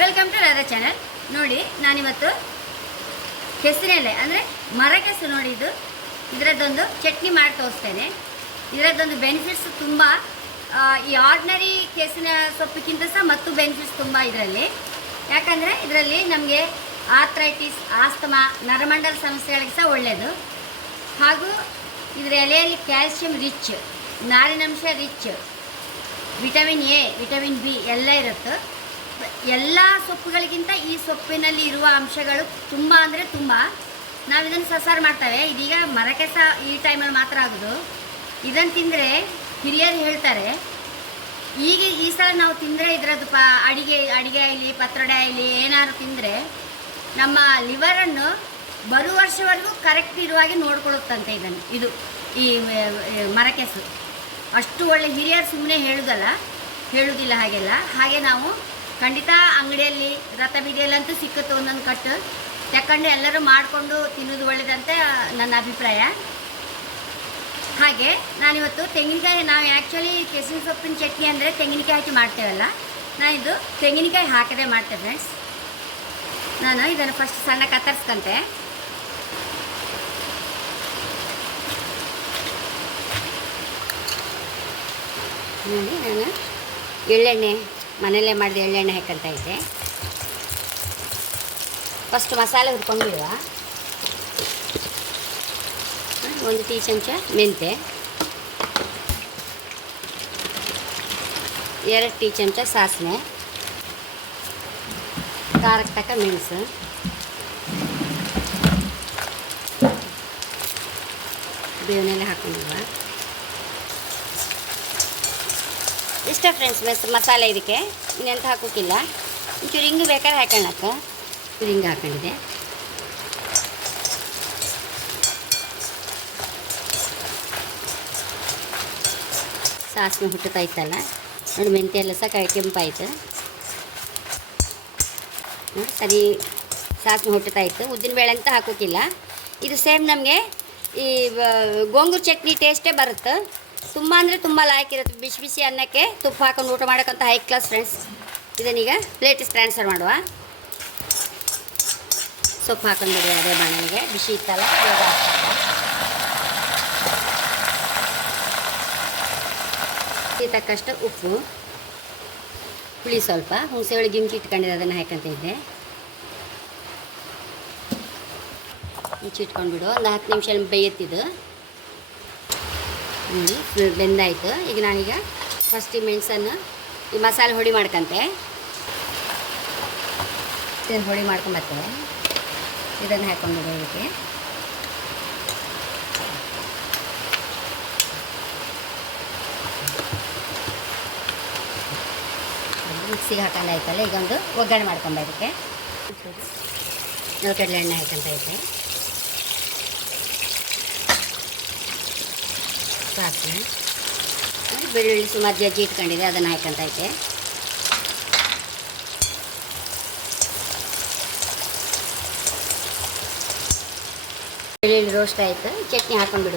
Welcome to Radha channel ನೋಡಿ, ನಾನಿವತ್ತು ಕೆಸರೆಲೆ ಅಂದರೆ ಮರ ಕೆಸರು ನೋಡಿ ಇದು. ಇದರದ್ದೊಂದು ಚಟ್ನಿ ಮಾಡಿ ತೋರಿಸ್ತೇನೆ. ಇದರದ್ದೊಂದು ಬೆನಿಫಿಟ್ಸ್ ತುಂಬ ಈ ಆರ್ಡಿನರಿ ಕೆಸಿನ ಸೊಪ್ಪಿಗಿಂತ ಸಹ ಮತ್ತು ಬೆನಿಫಿಟ್ಸ್ ತುಂಬ ಇದರಲ್ಲಿ. ಯಾಕಂದರೆ ಇದರಲ್ಲಿ ನಮಗೆ ಆರ್ಥ್ರೈಟಿಸ್ ಆಸ್ತಮಾ ನರಮಂಡಲ ಸಮಸ್ಯೆಗಳಿಗೆ ಸಹ ಒಳ್ಳೆಯದು ಹಾಗೂ ಇದರ ಎಲೆಯಲ್ಲಿ ಕ್ಯಾಲ್ಸಿಯಂ ರಿಚ್ ನಾರಿನಂಶ rich vitamin A vitamin B ಎಲ್ಲ ಇರುತ್ತೆ. ಎಲ್ಲ ಸೊಪ್ಪುಗಳಿಗಿಂತ ಈ ಸೊಪ್ಪಿನಲ್ಲಿ ಇರುವ ಅಂಶಗಳು ತುಂಬ ಅಂದರೆ ತುಂಬ. ನಾವು ಇದನ್ನು ಸಸಾರು ಮಾಡ್ತೇವೆ. ಇದೀಗ ಮರಕ್ಕೆ ಈ ಟೈಮಲ್ಲಿ ಮಾತ್ರ ಆಗೋದು. ಇದನ್ನು ತಿಂದರೆ ಹಿರಿಯರು ಹೇಳ್ತಾರೆ ಈಗ ಈ ಸಲ ನಾವು ತಿಂದರೆ ಇದರದ್ದು ಪ ಅಡಿಗೆ ಅಡಿಗೆ ಆಗಲಿ, ಪತ್ರೊಡೆ ಆಗಲಿ, ಏನಾದ್ರು ತಿಂದರೆ ನಮ್ಮ ಲಿವರನ್ನು ಬರುವ ವರ್ಷವರೆಗೂ ಕರೆಕ್ಟ್ ಇರುವಾಗೆ ನೋಡ್ಕೊಳ್ಳುತ್ತಂತೆ ಇದನ್ನು. ಇದು ಈ ಮರಕೆಸು. ಅಷ್ಟು ಒಳ್ಳೆ ಹಿರಿಯರು ಸುಮ್ಮನೆ ಹೇಳೋದಲ್ಲ ಹೇಳುವುದಿಲ್ಲ ಹಾಗೆಲ್ಲ. ಹಾಗೆ ನಾವು ಖಂಡಿತ ಅಂಗಡಿಯಲ್ಲಿ, ರಥ ಬೀದಿಯಲ್ಲಂತೂ ಸಿಕ್ಕುತ್ತೆ ಒಂದೊಂದು ಕಟ್ಟು. ತಕೊಂಡು ಎಲ್ಲರೂ ಮಾಡಿಕೊಂಡು ತಿನ್ನೋದು ಒಳ್ಳೇದಂತ, ನನ್ನ ಅಭಿಪ್ರಾಯ. ಹಾಗೆ, ನಾನಿವತ್ತು ತೆಂಗಿನಕಾಯಿ, ನಾವು ಆ್ಯಕ್ಚುಲಿ ಕೆಸಿನ ಸೊಪ್ಪಿನ ಚಟ್ನಿ ಅಂದರೆ ತೆಂಗಿನಕಾಯಿ ಹಾಕಿ ಮಾಡ್ತೇವಲ್ಲ, ನಾನಿದು ತೆಂಗಿನಕಾಯಿ ಹಾಕದೆ ಮಾಡ್ತೇನೆ ಫ್ರೆಂಡ್ಸ್ ನಾನು ಇದನ್ನು ಫಸ್ಟ್ ಸಣ್ಣ ಕತ್ತರಿಸ್ಕೊಂತೆ. ನೋಡಿ ನಾನು ಎಳ್ಳೆಣ್ಣೆ. ಮನೆಯಲ್ಲೇ ಮಾಡಿದ ಎಳ್ಳೆಣ್ಣೆ ಹಾಕಂತ ಇದ್ದೆ. ಫಸ್ಟ್ ಮಸಾಲೆ ಹುರ್ಕೊಂಡು ಬಿಡುವ ಒಂದು ಟೀ ಚಮಚ ಮೆಂತೆ ಎರಡು ಟೀ ಚಮಚ ಸಾಸಿವೆ. ಖಾರಕ್ಕೆ ತಕ್ಕ ಮೆಣಸು. ಬೇವನೆಲ್ಲ ಹಾಕೊಂಡಿರುವ. ಇಷ್ಟ ಫ್ರೆಂಡ್ಸ್ ಮೆಸ್, ಮಸಾಲೆ ಇದಕ್ಕೆ. ಇನ್ನೆಂತ ಹಾಕೋಕ್ಕಿಲ್ಲ ಒಂಚೂರು ಹಿಂಗೆ ಬೇಕಾದ್ರೆ ಹಾಕೊಳ್ಳಕ್ಕ ಒಂಚೂರು ಹಿಂಗೆ ಹಾಕೊಂಡಿದೆ ಸಾಸಿವೆ ಹುಟ್ಟುತ್ತಾ ತಾಯ್ತಲ್ಲ ನೋಡಿ ಮೆಂತ್ಯ ಎಲ್ಲ ಸಹ ಕೈ ಕೆಂಪಾಯ್ತು. ಸರಿ ಸಾಸಿವೆ ಉದ್ದಿನ ಬೇಳೆ ಅಂತ ಹಾಕೋಕ್ಕಿಲ್ಲ ಇದು ಸೇಮ್ ನಮಗೆ ಈ ಗೋಂಗೂರು ಚಟ್ನಿ ಟೇಸ್ಟೇ ಬರುತ್ತೆ. ತುಂಬ ಅಂದರೆ ತುಂಬ ಲಾಯಕ್ ಇರುತ್ತೆ. ಬಿಸಿ ಬಿಸಿ ಅನ್ನಕ್ಕೆ ತುಪ್ಪ ಹಾಕೊಂಡು ಊಟ ಮಾಡೋಕ್ಕಂಥ ಹೈ ಕ್ಲಾಸ್ ಫ್ರೆಂಡ್ಸ್ ಇದನ್ನೀಗ ಪ್ಲೇಟಿಗೆ ಟ್ರಾನ್ಸ್ಫರ್ ಮಾಡುವ. ಸೊಪ್ಪು ಹಾಕೊಂಡು ಬಿಡಿ, ಅದೇ ಬಾಣಲಿಗೆ ಬಿಸಿ ಇತ್ತಲ್ಲ, ಬೇಗ. ತಕ್ಕಷ್ಟು ಉಪ್ಪು. ಹುಳಿ ಸ್ವಲ್ಪ. ಹುಣಸೆ ಒಳಗೆ ಗಿಮ್ಕಿ ಇಟ್ಕೊಂಡಿದ್ದೆ, ಅದನ್ನು ಹಾಕಂತ ಇದ್ದೆ. ಮುಚ್ಚಿಟ್ಕೊಂಡು ಬಿಡು ಒಂದು ಹತ್ತು ನಿಮಿಷ ಬೇಯತ್ತಿದ್ದು. ಫುಲ್ ಬೆಂದಾಯಿತು. ಈಗ ನಾನೀಗ ಫಸ್ಟ್ ಈ ಮೆಣಸನ್ನು ಈ ಮಸಾಲೆ ಹೊಡಿ ಮಾಡ್ಕಂತೆ. ಇದನ್ನು ಹೊಡಿ ಮಾಡ್ಕೊಂಬರ್ತೇವೆ ಇದನ್ನು ಹಾಕ್ಕೊಂಡು ಇದಕ್ಕೆ. ಮಿಕ್ಸಿಗೆ ಹಾಕೊಂಡು ಆಯ್ತಲ್ಲ ಈಗ ಒಂದು ಒಗ್ಗರಣೆ ಮಾಡ್ಕೊಂಬ ಇದಕ್ಕೆ. ಕಡಲೆ ಎಣ್ಣೆ ಹಾಕಂತ ಐತೆ. ಸಾಕು. ಬೆಳ್ಳುಳ್ಳಿ ಸುಮಾರು ಜಜ್ಜಿ ಇಟ್ಕೊಂಡಿದೆ ಅದನ್ನು ಹಾಕೊಂತೈತೆ ಬೆಳ್ಳುಳ್ಳಿ ರೋಸ್ಟ್ ಆಯಿತು. ಚಟ್ನಿ ಹಾಕೊಂಡು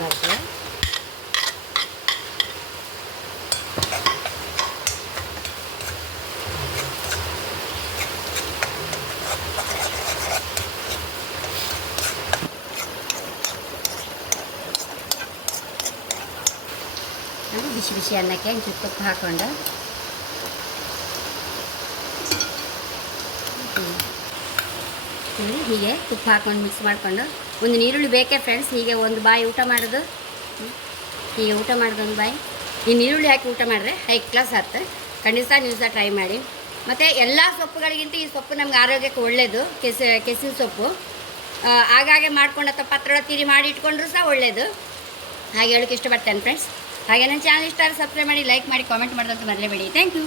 ನಾನು ಬಿಸಿ ಬಿಸಿ ಅನ್ನಕ್ಕೆ ಒಂಚೂರು ತುಪ್ಪ. ಹ್ಮ್, ಹೀಗೆ ತುಪ್ಪ ಹಾಕ್ಕೊಂಡು ಮಿಕ್ಸ್ ಮಾಡಿಕೊಂಡು. ಒಂದು ನೀರುಳ್ಳಿ ಬೇಕೇ ಫ್ರೆಂಡ್ಸ್ ಹೀಗೆ ಒಂದು ಬಾಯಿ ಊಟ ಮಾಡೋದು. ಹೀಗೆ ಊಟ ಮಾಡೋದು ಒಂದು ಬಾಯಿ. ಈ ನೀರುಳ್ಳಿ ಹಾಕಿ ಊಟ ಮಾಡಿದ್ರೆ ಹೈ ಕ್ಲಾಸ್ ಆಗ್ತದೆ ಖಂಡಿತ ನೀವು ಸಹ ಟ್ರೈ ಮಾಡಿ. ಮತ್ತು ಎಲ್ಲ ಸೊಪ್ಪುಗಳಿಗಿಂತ ಈ ಸೊಪ್ಪು ನಮ್ಗೆ ಆರೋಗ್ಯಕ್ಕೆ ಒಳ್ಳೆಯದು ಕೆಸ ಕೆಸಿನ ಸೊಪ್ಪು. ಆಗಾಗೆ ಮಾಡ್ಕೊಂಡು ಅಥವಾ ಪತ್ರೊಳ ತಿರಿ ಮಾಡಿ ಇಟ್ಕೊಂಡ್ರೂ ಸಹ ಒಳ್ಳೆಯದು ಹಾಗೆ ಹೇಳೋಕ್ಕೆ ಇಷ್ಟಪಡ್ತೇನೆ ಫ್ರೆಂಡ್ಸ್ ಹಾಗೆ ನನ್ನ ಚಾನಲ್ ಇಷ್ಟ ಸಬ್ಸ್ಕ್ರೈಬ್ ಮಾಡಿ ಲೈಕ್ ಮಾಡಿ ಕಾಮೆಂಟ್ ಮಾಡೋದಂತ ಮರಲೇಬೇಡಿ. Thank you